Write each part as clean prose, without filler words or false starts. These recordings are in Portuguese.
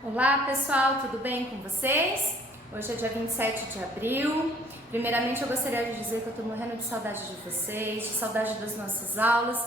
Olá pessoal, tudo bem com vocês? Hoje é dia 27 de abril. Primeiramente eu gostaria de dizer que eu estou morrendo de saudade de vocês, de saudade das nossas aulas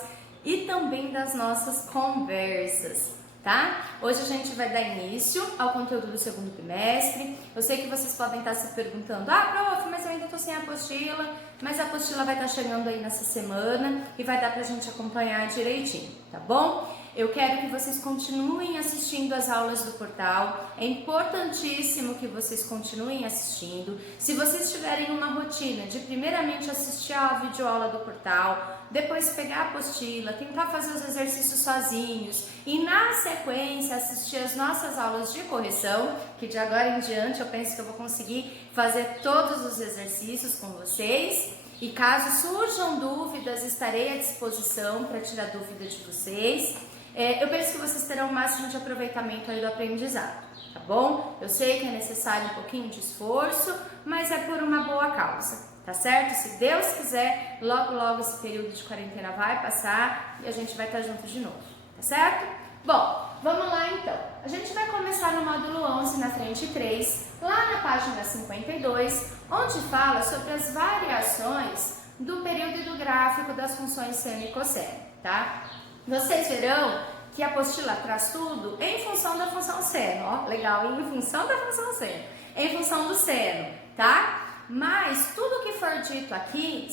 e também das nossas conversas, tá? Hoje a gente vai dar início ao conteúdo do segundo trimestre. Eu sei que vocês podem estar se perguntando: prof, mas eu ainda estou sem a apostila, mas a apostila vai estar chegando aí nessa semana e vai dar pra gente acompanhar direitinho, tá bom? Eu quero que vocês continuem assistindo as aulas do portal, é importantíssimo que vocês continuem assistindo. Se vocês tiverem uma rotina de primeiramente assistir a videoaula do portal, depois pegar a apostila, tentar fazer os exercícios sozinhos e na sequência assistir as nossas aulas de correção, que de agora em diante eu penso que eu vou conseguir fazer todos os exercícios com vocês. E caso surjam dúvidas, estarei à disposição para tirar dúvida de vocês. Eu penso que vocês terão o máximo de aproveitamento aí do aprendizado, tá bom? Eu sei que é necessário um pouquinho de esforço, mas é por uma boa causa, tá certo? Se Deus quiser, logo esse período de quarentena vai passar e a gente vai estar junto de novo, tá certo? Bom, vamos lá então. A gente vai começar no módulo 11, na frente 3, lá na página 52, onde fala sobre as variações do período e do gráfico das funções seno e cosseno, tá? Vocês verão que a apostila traz tudo em função da função seno, ó, legal, em função da função seno, em função do seno, tá? Mas tudo que for dito aqui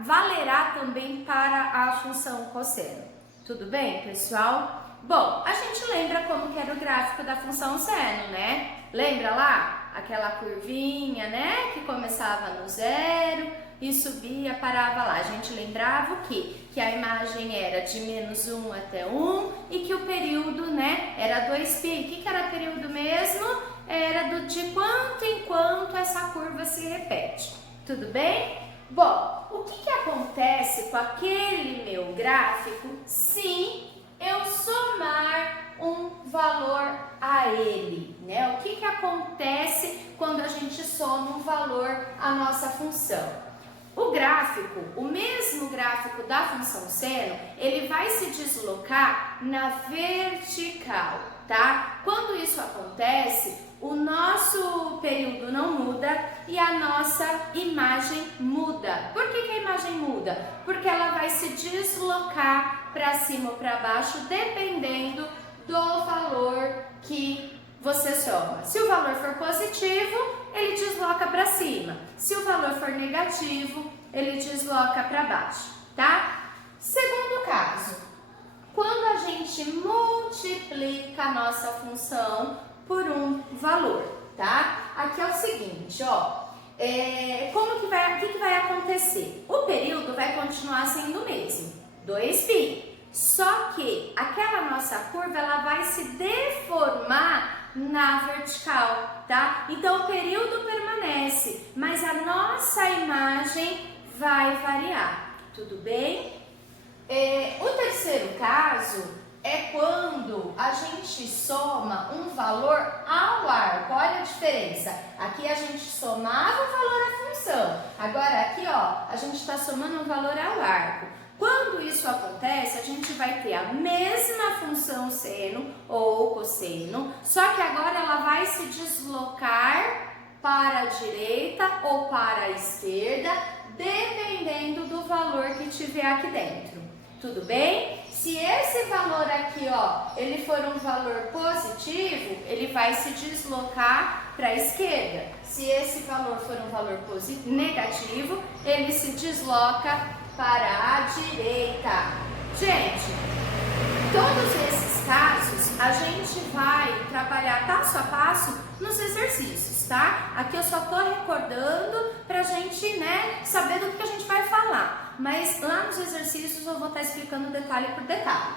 valerá também para a função cosseno. Tudo bem, pessoal? Bom, a gente lembra como que era o gráfico da função seno, né? Lembra lá? Aquela curvinha, né? Que começava no zero e subia, parava lá. A gente lembrava o quê? Que a imagem era de -1 até 1 e que o período, né, era 2π. O que era período mesmo? Era de quanto em quanto essa curva se repete. Tudo bem? Bom, o que acontece com aquele meu gráfico se eu somar um valor a ele, né? O que acontece quando a gente soma um valor à nossa função? O gráfico, o mesmo gráfico da função seno, ele vai se deslocar na vertical, tá? Quando isso acontece, o nosso período não muda e a nossa imagem muda. Por que a imagem muda? Porque ela vai se deslocar para cima ou para baixo, dependendo do valor que você soma. Se o valor for positivo, ele desloca para cima. Se o valor for negativo, ele desloca para baixo, tá? Segundo caso, quando a gente multiplica a nossa função por um valor, tá? Aqui é o seguinte, ó. O que vai acontecer? O período vai continuar sendo o mesmo, 2π. Só que aquela nossa curva, ela vai se deformar na vertical, tá? Então o período permanece, mas a nossa imagem vai variar, tudo bem? O terceiro caso é quando a gente soma um valor ao arco. Olha a diferença, aqui a gente somava o valor à função, agora aqui, ó, a gente está somando um valor ao arco. Quando isso acontece, a gente vai ter a mesma função seno ou cosseno, só que agora ela vai se deslocar para a direita ou para a esquerda, dependendo do valor que tiver aqui dentro. Tudo bem? Se esse valor aqui, ó, ele for um valor positivo, ele vai se deslocar para a esquerda. Se esse valor for um valor negativo, ele se desloca para a direita. Gente, todos esses casos a gente vai trabalhar passo a passo nos exercícios, tá? Aqui eu só tô recordando pra gente, né, saber do que a gente vai falar. Mas lá nos exercícios eu vou estar explicando detalhe por detalhe.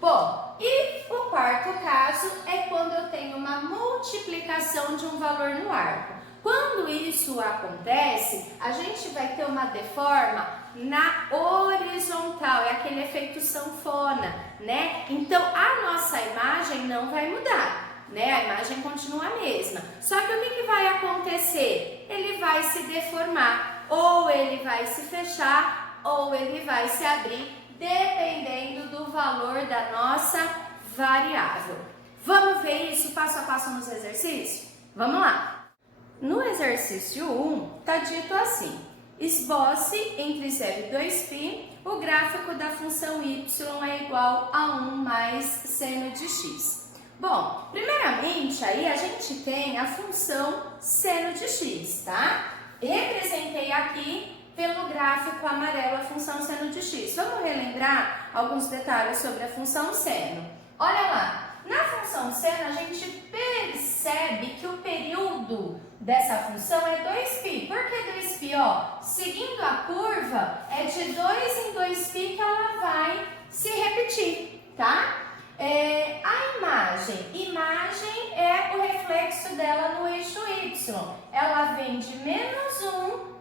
Bom, e o quarto caso é quando eu tenho uma multiplicação de um valor no arco. Quando isso acontece, a gente vai ter uma deforma na horizontal, é aquele efeito sanfona, né? Então a nossa imagem não vai mudar, né? A imagem continua a mesma. Só que o que vai acontecer? Ele vai se deformar, ou ele vai se fechar, ou ele vai se abrir, dependendo do valor da nossa variável. Vamos ver isso passo a passo faço nos exercícios? Vamos lá! No exercício 1, está dito assim: esboce entre 0 e 2π o gráfico da função y é igual a 1 mais seno de x. Bom, primeiramente aí a gente tem a função seno de x, tá? Representei aqui pelo gráfico amarelo a função seno de x. Vamos relembrar alguns detalhes sobre a função seno. Olha lá! Na função seno, a gente percebe que o período dessa função é 2π. Por que 2π? Ó, seguindo a curva, é de 2 em 2π que ela vai se repetir, tá? A imagem é o reflexo dela no eixo y. Ela vem de menos 1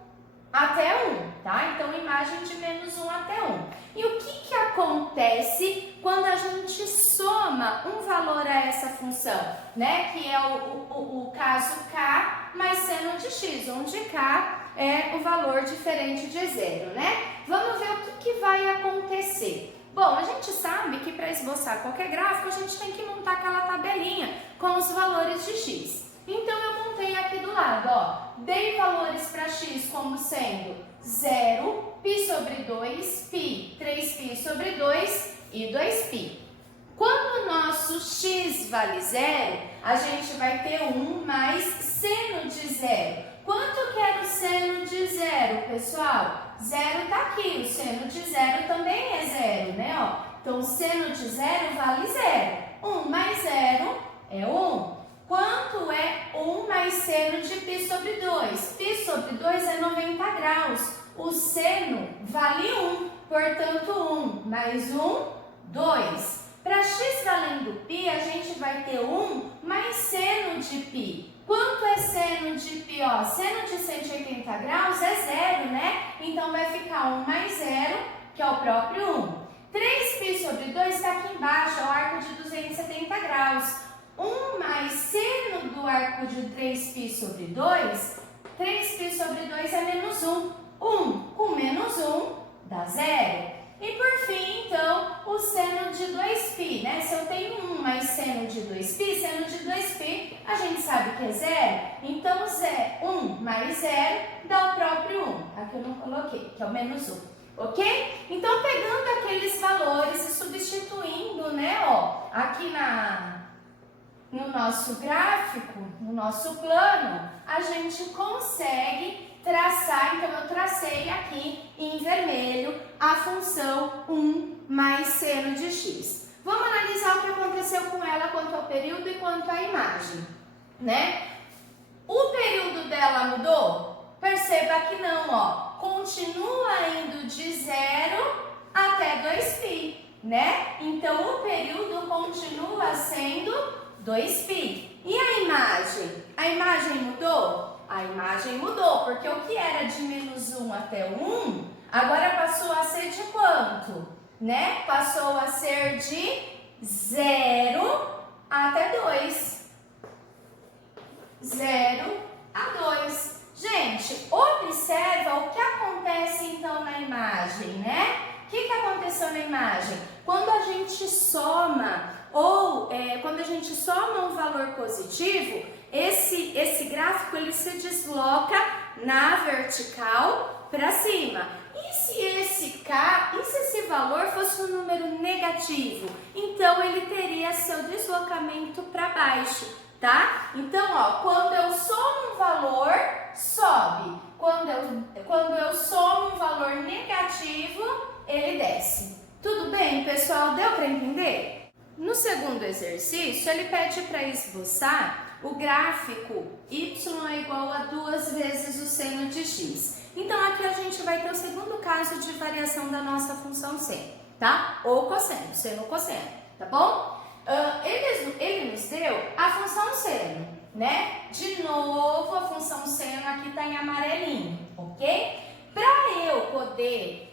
até 1, tá? Então, imagem de menos 1 até 1. E o que acontece quando a gente soma um valor a essa função, né? Que é o caso k mais seno de x, onde k é o valor diferente de zero, né? Vamos ver o que vai acontecer. Bom, a gente sabe que para esboçar qualquer gráfico, a gente tem que montar aquela tabelinha com os valores de x. Então, eu montei aqui do lado, ó. Dei valores para x como sendo 0, π sobre 2, π, 3π sobre 2 e 2π. Quando o nosso x vale 0, a gente vai ter 1 mais seno de 0. Quanto que era o seno de 0, pessoal? 0 está aqui, o seno de 0 também é 0, né? Ó, então, o seno de 0 vale 0. 1 mais 0 é 1. Quanto é 1 mais seno de π sobre 2? Π sobre 2 é 90 graus. O seno vale 1, portanto 1 mais 1, 2. Para x valendo π, a gente vai ter 1 mais seno de π. Quanto é seno de π? Ó, seno de 180 graus é 0, né? Então vai ficar 1 mais 0, que é o próprio 1. 3π sobre 2 está aqui embaixo, é o arco de 270 graus. 1 mais seno do arco de 3π sobre 2, 3π sobre 2 é menos 1. 1 com menos 1 dá 0. E por fim, então, o seno de 2π, né? Se eu tenho 1 mais seno de 2π, seno de 2π, a gente sabe que é 0. Então, 1 mais 0 dá o próprio 1. Aqui eu não coloquei, que é o menos 1. Ok? Então, pegando aqueles valores e substituindo, né? Ó, aqui no nosso gráfico, no nosso plano, a gente consegue traçar. Então, eu tracei aqui em vermelho a função 1 mais seno de x. Vamos analisar o que aconteceu com ela quanto ao período e quanto à imagem, né? O período dela mudou? Perceba que não, ó. Continua indo de 0 até 2π, né? Então, o período continua sendo 2π. E a imagem? A imagem mudou? A imagem mudou, porque o que era de menos 1 até 1, agora passou a ser de quanto? Né? Passou a ser de 0 até 2. 0 a 2. Gente, observa o que acontece então na imagem, né? O que aconteceu na imagem? Quando a gente soma quando a gente soma um valor positivo, esse gráfico ele se desloca na vertical para cima. E se esse valor fosse um número negativo? Então ele teria seu deslocamento para baixo, tá? Então, ó, quando eu somo um valor, sobe. Quando eu somo um valor negativo, ele desce. Tudo bem, pessoal? Deu para entender? No segundo exercício, ele pede para esboçar o gráfico y é igual a 2 vezes o seno de x. Então, aqui a gente vai ter o segundo caso de variação da nossa função seno, tá? Ou cosseno, seno ou cosseno, tá bom? Ele nos deu a função seno, né? De novo, a função seno aqui está em amarelinho, ok? Para eu poder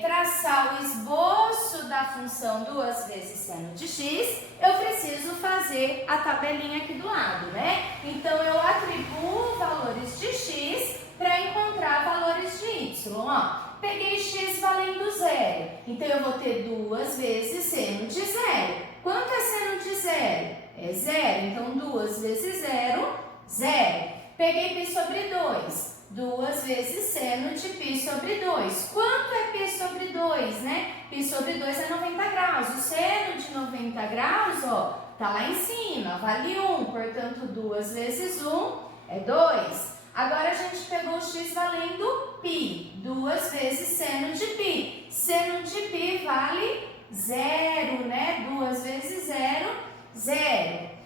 traçar o esboço da função 2 vezes seno de x, eu preciso fazer a tabelinha aqui do lado, né? Então, eu atribuo valores de x para encontrar valores de y, ó. Peguei x valendo 0, então eu vou ter 2 vezes seno de 0. Quanto é seno de zero? É zero. Então, 2 vezes zero, zero. Peguei π sobre 2. 2 vezes seno de π sobre 2. Quanto é π sobre 2, né? π sobre 2 é 90 graus. O seno de 90 graus, ó, tá lá em cima, vale 1. Portanto, 2 vezes 1 é 2. Agora, a gente pegou o x valendo π. 2 vezes seno de π. Seno de π vale 0, né? 2 vezes 0, 0.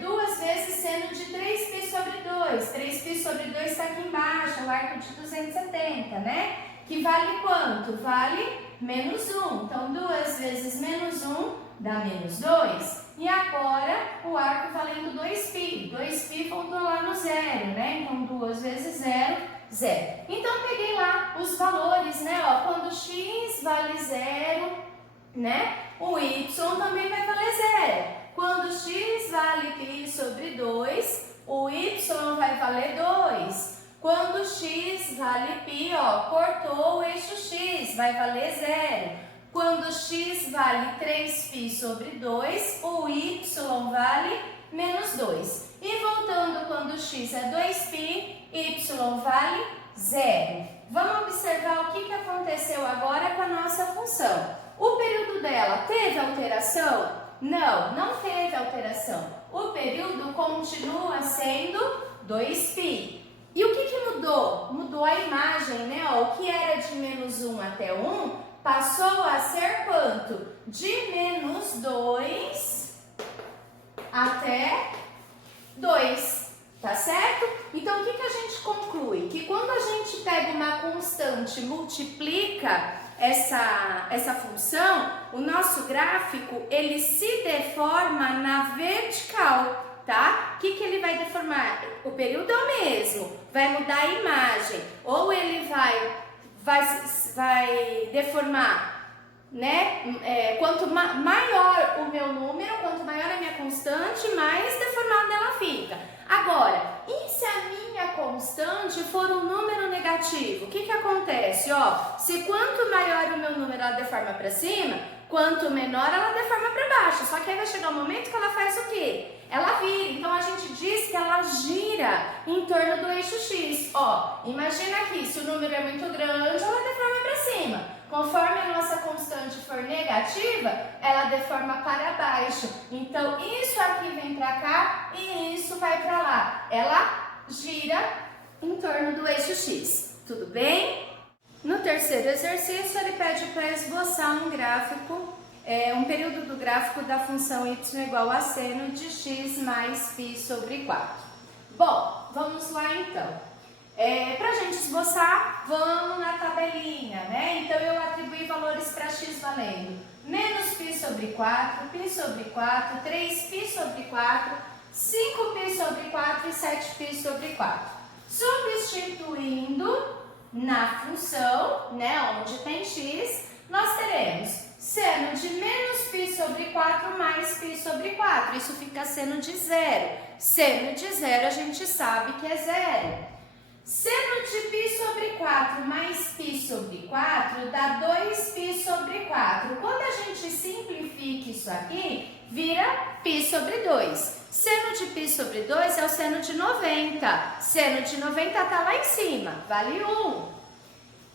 2 vezes seno de 3π sobre 2. 3π sobre 2 está aqui embaixo, é o arco de 270, né? Que vale quanto? Vale menos 1. Então, 2 vezes menos 1 dá menos 2. E agora, o arco valendo 2π. 2π voltou lá no zero, né? Então, 2 vezes 0, 0. Então, peguei lá os valores, né? Ó, quando x vale 0, né? O y também vai valer 0. Quando x vale π sobre 2, o y vai valer 2. Quando x vale π, ó, cortou o eixo x, vai valer 0. Quando x vale 3π sobre 2, o y vale menos 2. E voltando, quando x é 2π, y vale 0. Vamos observar o que aconteceu agora com a nossa função. O período dela teve alteração? Não, não teve alteração. O período continua sendo 2π. E o que mudou? Mudou a imagem, né? Ó, o que era de menos 1 até 1 passou a ser quanto? De menos 2 até 2, tá certo? Então, o que a gente conclui? Que quando a gente pega uma constante e multiplica essa função, o nosso gráfico, ele se deforma na vertical, tá? O que ele vai deformar? O período é o mesmo, vai mudar a imagem, ou ele vai deformar, né? Quanto maior o meu número, quanto maior a minha constante, mais deformada ela fica. Agora, e se a minha constante for um número negativo? O que acontece? Ó, se quanto maior o meu número ela deforma para cima, quanto menor ela deforma para baixo. Só que aí vai chegar um momento que ela faz o quê? Ela vira. Então, a gente diz que ela gira em torno do eixo x. Ó, imagina aqui, se o número é muito grande, ela deforma para cima. Conforme a nossa constante for negativa, ela deforma para baixo. Então, isso aqui vem para cá e isso vai para lá. Ela gira em torno do eixo x. Tudo bem? No terceiro exercício, ele pede para esboçar um gráfico, um período do gráfico da função y igual a seno de x mais π sobre 4. Bom, vamos lá então. Para a gente esboçar, vamos na tabelinha, né? Então, eu atribuí valores para x valendo menos π sobre 4, π sobre 4, 3π sobre 4, 5π sobre 4 e 7π sobre 4. Substituindo na função, né, onde tem x, nós teremos seno de menos π sobre 4 mais π sobre 4. Isso fica seno de 0. Seno de 0 a gente sabe que é 0. Seno de π sobre 4 mais π sobre 4 dá 2π sobre 4. Quando a gente simplifica isso aqui, vira π sobre 2. Seno de π sobre 2 é o seno de 90. Seno de 90 está lá em cima, vale 1.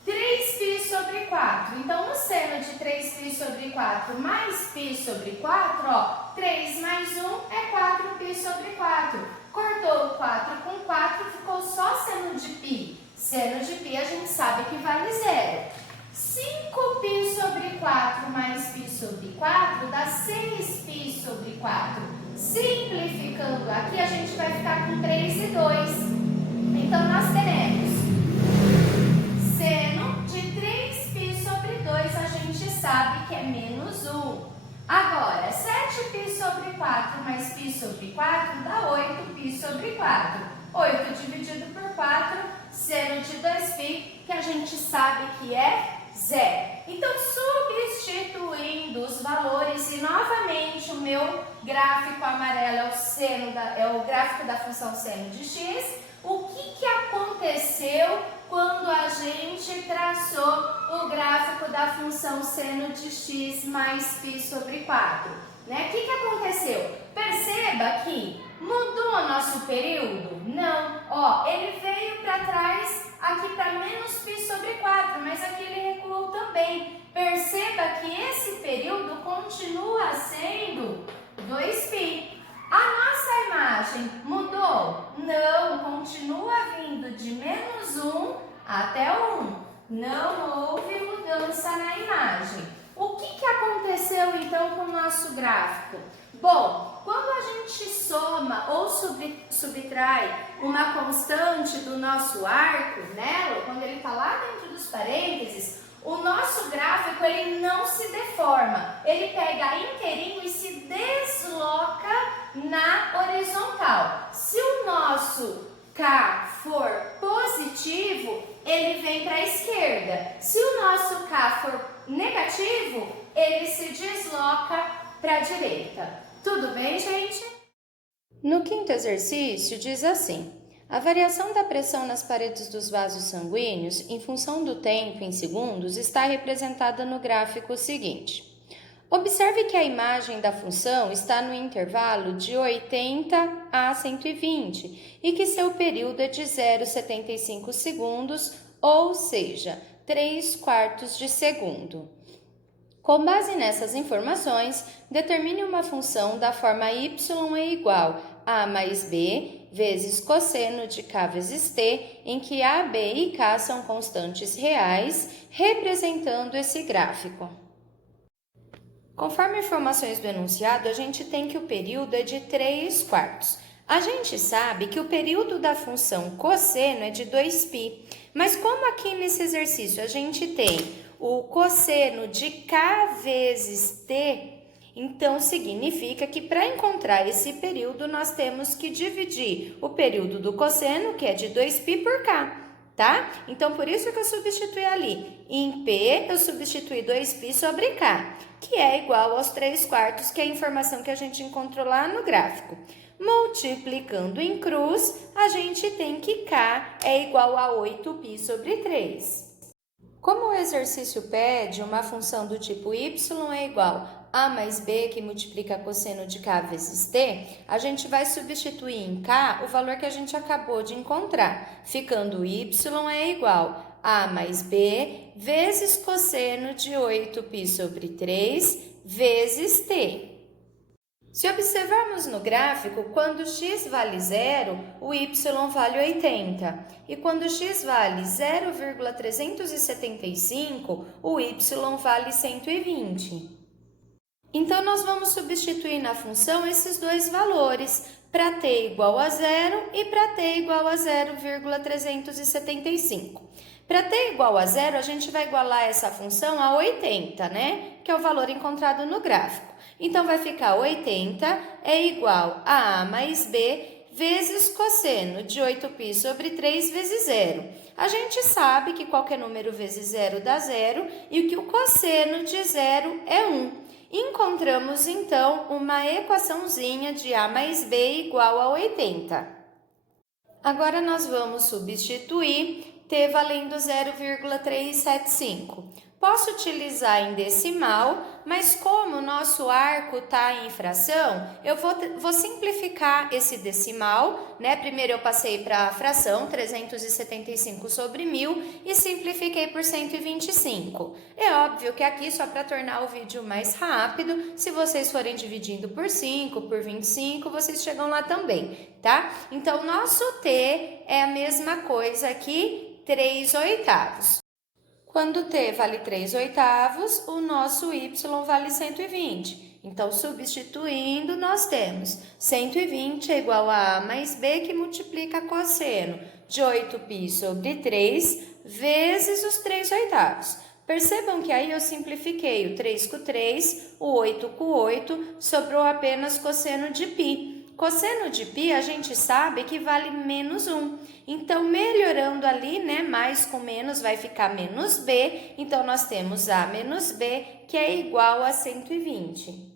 3π sobre 4. Então, no seno de 3π sobre 4 mais π sobre 4, ó, 3 mais 1 é 4π sobre 4. Cortou o 4 com 4, ficou só seno de π. Seno de π a gente sabe que vale 0. 5π sobre 4 mais π sobre 4 dá 6π sobre 4. Simplificando aqui, a gente vai ficar com 3 e 2. Então, nós teremos seno de 3π sobre 2, a gente sabe que é menos 1. Agora, 7π sobre 4 mais π sobre 4 dá 8π sobre 4. 8 dividido por 4, seno de 2π, que a gente sabe que é 0. Então, substituindo os valores, e novamente o meu gráfico amarelo é o gráfico da função seno de x, o que aconteceu quando a gente traçou o gráfico da função seno de x mais π sobre 4? né? O que aconteceu? Perceba que mudou o nosso período? Não. Ó, ele veio para trás aqui para menos π sobre 4, mas aqui ele recuou também. Perceba que esse período continua sendo 2π. A nossa imagem mudou? Não, continua vindo de menos 1 até 1. Não houve mudança na imagem. O que aconteceu então com o nosso gráfico? Bom, quando a gente soma ou subtrai uma constante do nosso arco, né? Quando ele está lá dentro dos parênteses, o nosso gráfico ele não se deforma. Ele pega inteirinho e se desloca na horizontal. Se o nosso K for positivo, ele vem para a esquerda. Se o nosso K for negativo, ele se desloca para a direita. Tudo bem, gente? No quinto exercício, diz assim: a variação da pressão nas paredes dos vasos sanguíneos, em função do tempo em segundos, está representada no gráfico seguinte. Observe que a imagem da função está no intervalo de 80 a 120 e que seu período é de 0,75 segundos, ou seja, 3/4 de segundo. Com base nessas informações, determine uma função da forma y é igual a mais b vezes cosseno de k vezes t, em que a, b e k são constantes reais, representando esse gráfico. Conforme informações do enunciado, a gente tem que o período é de 3/4. A gente sabe que o período da função cosseno é de 2π, mas como aqui nesse exercício a gente tem o cosseno de k vezes t, então significa que para encontrar esse período nós temos que dividir o período do cosseno, que é de 2π, por k. Tá? Então, por isso que eu substituí ali. Em P, eu substituí 2π sobre K, que é igual aos 3/4, que é a informação que a gente encontrou lá no gráfico. Multiplicando em cruz, a gente tem que K é igual a 8π sobre 3. Como o exercício pede uma função do tipo y é igual a mais b, que multiplica cosseno de k vezes t, a gente vai substituir em k o valor que a gente acabou de encontrar, ficando y é igual a mais b vezes cosseno de 8π sobre 3 vezes t. Se observarmos no gráfico, quando x vale 0, o y vale 80. E quando x vale 0,375, o y vale 120. Então, nós vamos substituir na função esses dois valores, para t igual a 0 e para t igual a 0,375. Para t igual a 0, a gente vai igualar essa função a 80, né? Que é o valor encontrado no gráfico. Então, vai ficar 80 é igual a mais b vezes cosseno de 8π sobre 3 vezes 0. A gente sabe que qualquer número vezes 0 dá 0 e que o cosseno de 0 é 1. Encontramos, então, uma equaçãozinha de a mais b igual a 80. Agora, nós vamos substituir t valendo 0,375. Posso utilizar em decimal, mas como o nosso arco está em fração, eu vou simplificar esse decimal, né? Primeiro eu passei para a fração, 375 sobre 1000, e simplifiquei por 125. É óbvio que aqui, só para tornar o vídeo mais rápido, se vocês forem dividindo por 5, por 25, vocês chegam lá também, tá? Então, nosso t é a mesma coisa aqui, 3/8. Quando t vale 3/8, o nosso y vale 120. Então, substituindo, nós temos 120 é igual a mais b, que multiplica cosseno de 8π sobre 3 vezes os 3/8. Percebam que aí eu simplifiquei o 3 com 3, o 8 com 8, sobrou apenas cosseno de π. Cosseno de π, a gente sabe que vale menos 1. Então, melhorando ali, né, mais com menos vai ficar menos b. Então, nós temos a menos b, que é igual a 120.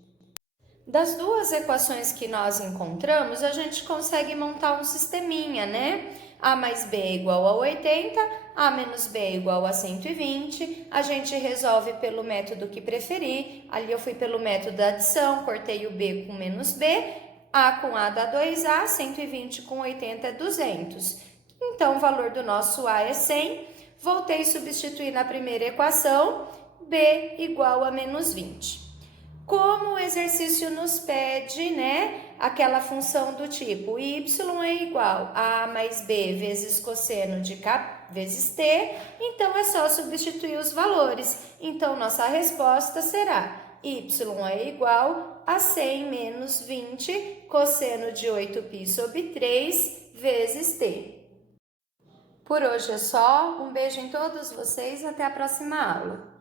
Das duas equações que nós encontramos, a gente consegue montar um sisteminha, né? A mais b é igual a 80, A menos B é igual a 120, a gente resolve pelo método que preferir. Ali eu fui pelo método da adição, cortei o B com menos B, A com A dá 2A, 120 com 80 é 200. Então, o valor do nosso A é 100. Voltei a substituir na primeira equação, B igual a menos 20. Como o exercício nos pede, né, aquela função do tipo y é igual a A mais B vezes cosseno de K vezes T, então é só substituir os valores. Então, nossa resposta será y é igual a 100 menos 20 cosseno de 8π sobre 3 vezes T. Por hoje é só, um beijo em todos vocês e até a próxima aula.